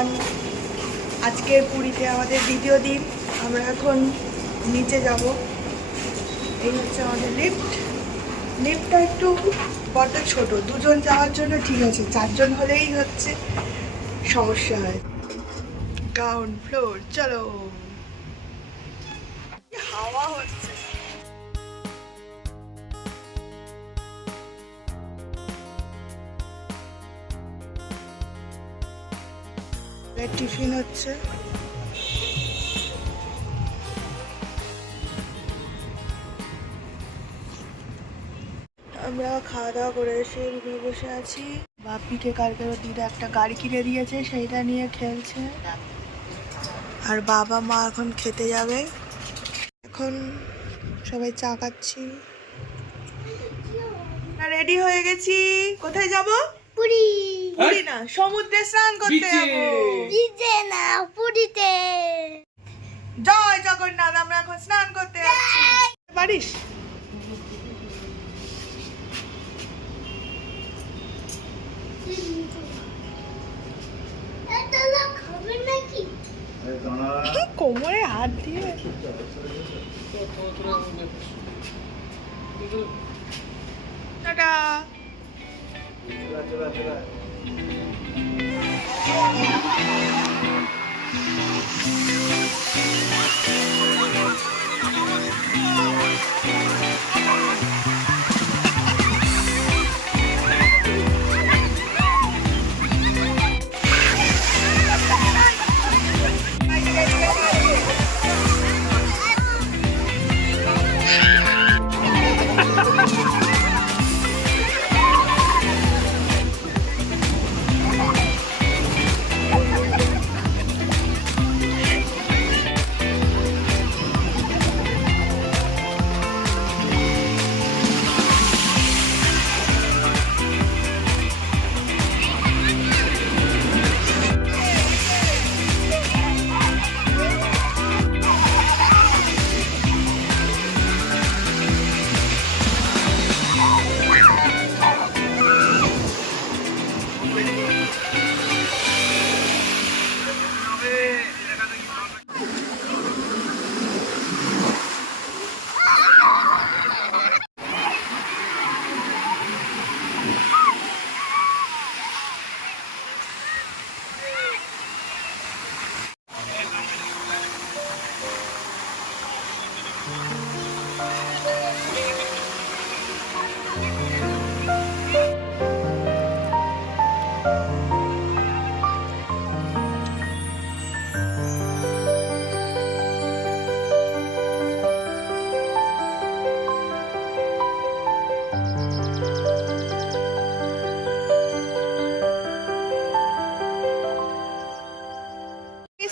Everyone, আজকের পুরীতে আমাদের দ্বিতীয় দিন। আমরা এখন নিচে যাব। এই হচ্ছে আমাদের লিফটটা একটু বড় ছোট, দুজন যাওয়ার জন্য ঠিক আছে, চারজন হলেই হচ্ছে সমস্যা হয়। গ্রাউন্ড ফ্লোর, চলো। হাওয়া হচ্ছে। টিফিন হচ্ছে। আমরা খাওয়া দাওয়া করে এসে রুমে বসে আছি। বাপিকে কালকে দিদা একটা গাড়ি কিনে দিয়েছে, সেইটা নিয়ে খেলছে। আর বাবা মা এখন খেতে যাবে। এখন সবাই চা খাচ্ছি। রেডি হয়ে গেছি। কোথায় যাব? পুরী। পুরী না, সমুদ্রে স্নান করতে যাবো। ভিজে না, পুরীতে। জয় জগন্নাথ। আমরা এখন স্নান করতে যাচ্ছি। পারিস? কোমরে হাত দিয়ে টাটা।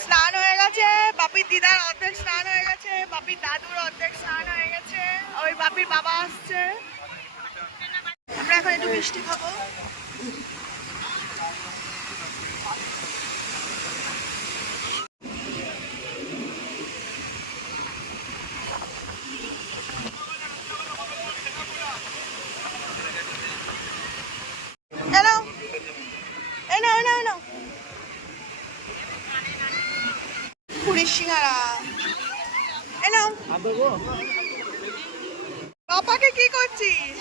স্নান হয়ে গেছে। বাপির দিদার অর্ধেক স্নান হয়ে গেছে, বাপির দাদুর অর্ধেক স্নান হয়ে গেছে। ওই বাপির বাবা আসছে। আমরা এখন একটু মিষ্টি খাবো। সিঙ্গারা এলাম। বাবাকে কি করছিস?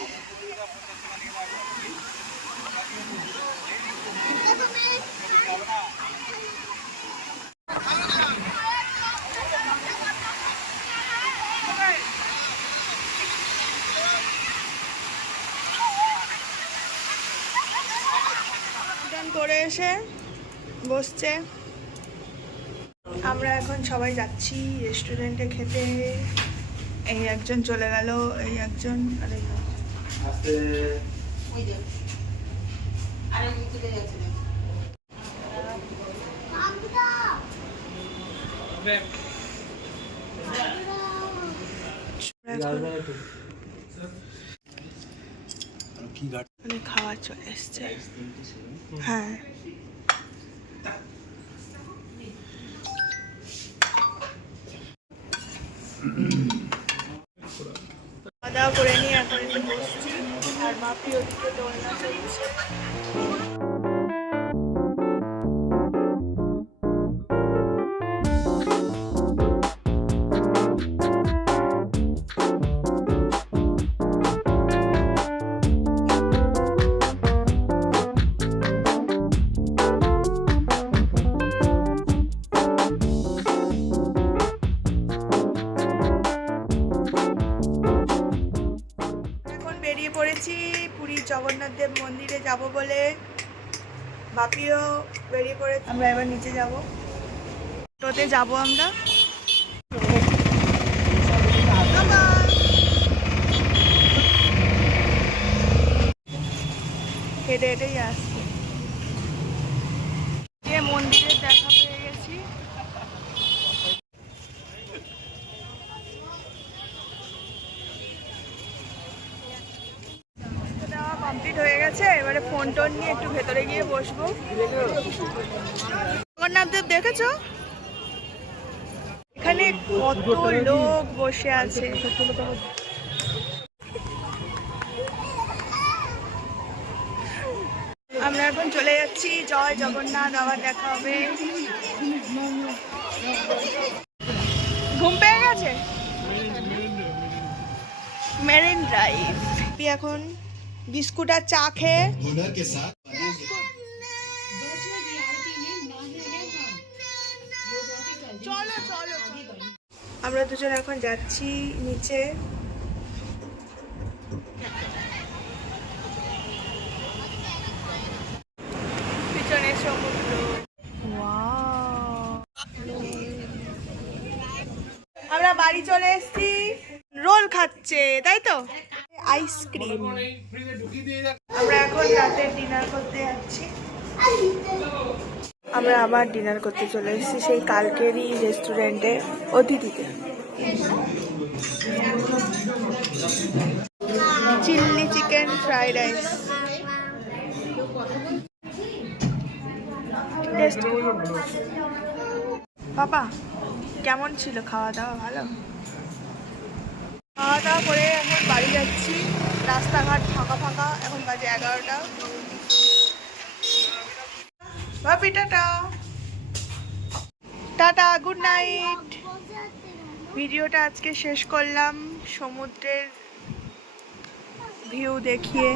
করে এসে বসছে। আমরা এখন সবাই যাচ্ছি রেস্টুরেন্টে খেতে। এই একজন চলে গেল, এই একজন, আর এই খাওয়া চলে এসছে। হ্যাঁ, খাওয়া দাওয়া করে নিয়ে এখন একটু বসছি। আর বাপি ওদিকে দোলনা চলছে। পড়েছি পুরীর জগন্নাথ দেব মন্দিরে যাব বলে। বাপিও বেরিয়ে পড়ে, আমরা এবার নিচে যাব, টোতে যাব আমরা। হেঁটে হেঁটেই আসছি, মন্দিরের দেখা পেয়ে গেছি। কমপ্লিট হয়ে গেছে, এবারে ফোন টোন নিয়ে একটু ভেতরে গিয়ে বসবো। জগন্নাথ দেব দেখেছো? এখানে কত লোক বসে আছে। আমরা এখন চলে যাচ্ছি। জয় জগন্নাথ, আবার দেখা হবে। ঘুম পেয়ে গেছে। Marine drive. এখন বিস্কুট আর চা খেয়ে চলো চলো আমরা দুজন এখন যাচ্ছি নিচে। পিছনে সমুদ্র। আমরা বাড়ি চলে এসেছি। রোল খাচ্ছে, তাই তো? আইসক্রিম। আমরা এখন রাতে ডিনার করতে যাচ্ছি। আমরা আবার ডিনার করতে চলে এসেছি সেই কালকেরই রেস্টুরেন্টে, অতিথিতে। Chilli chicken fried rice. বাবা কেমন ছিল খাওয়া দাওয়া? ভালো। খাওয়া দাওয়া করে এখন বাড়ি যাচ্ছি। রাস্তাঘাট ফাঁকা ফাঁকা, এখন বাজে 11টা। বাপি টাটা টাটা, গুড নাইট। ভিডিওটা আজকে শেষ করলাম সমুদ্রের ভিউ দেখিয়ে।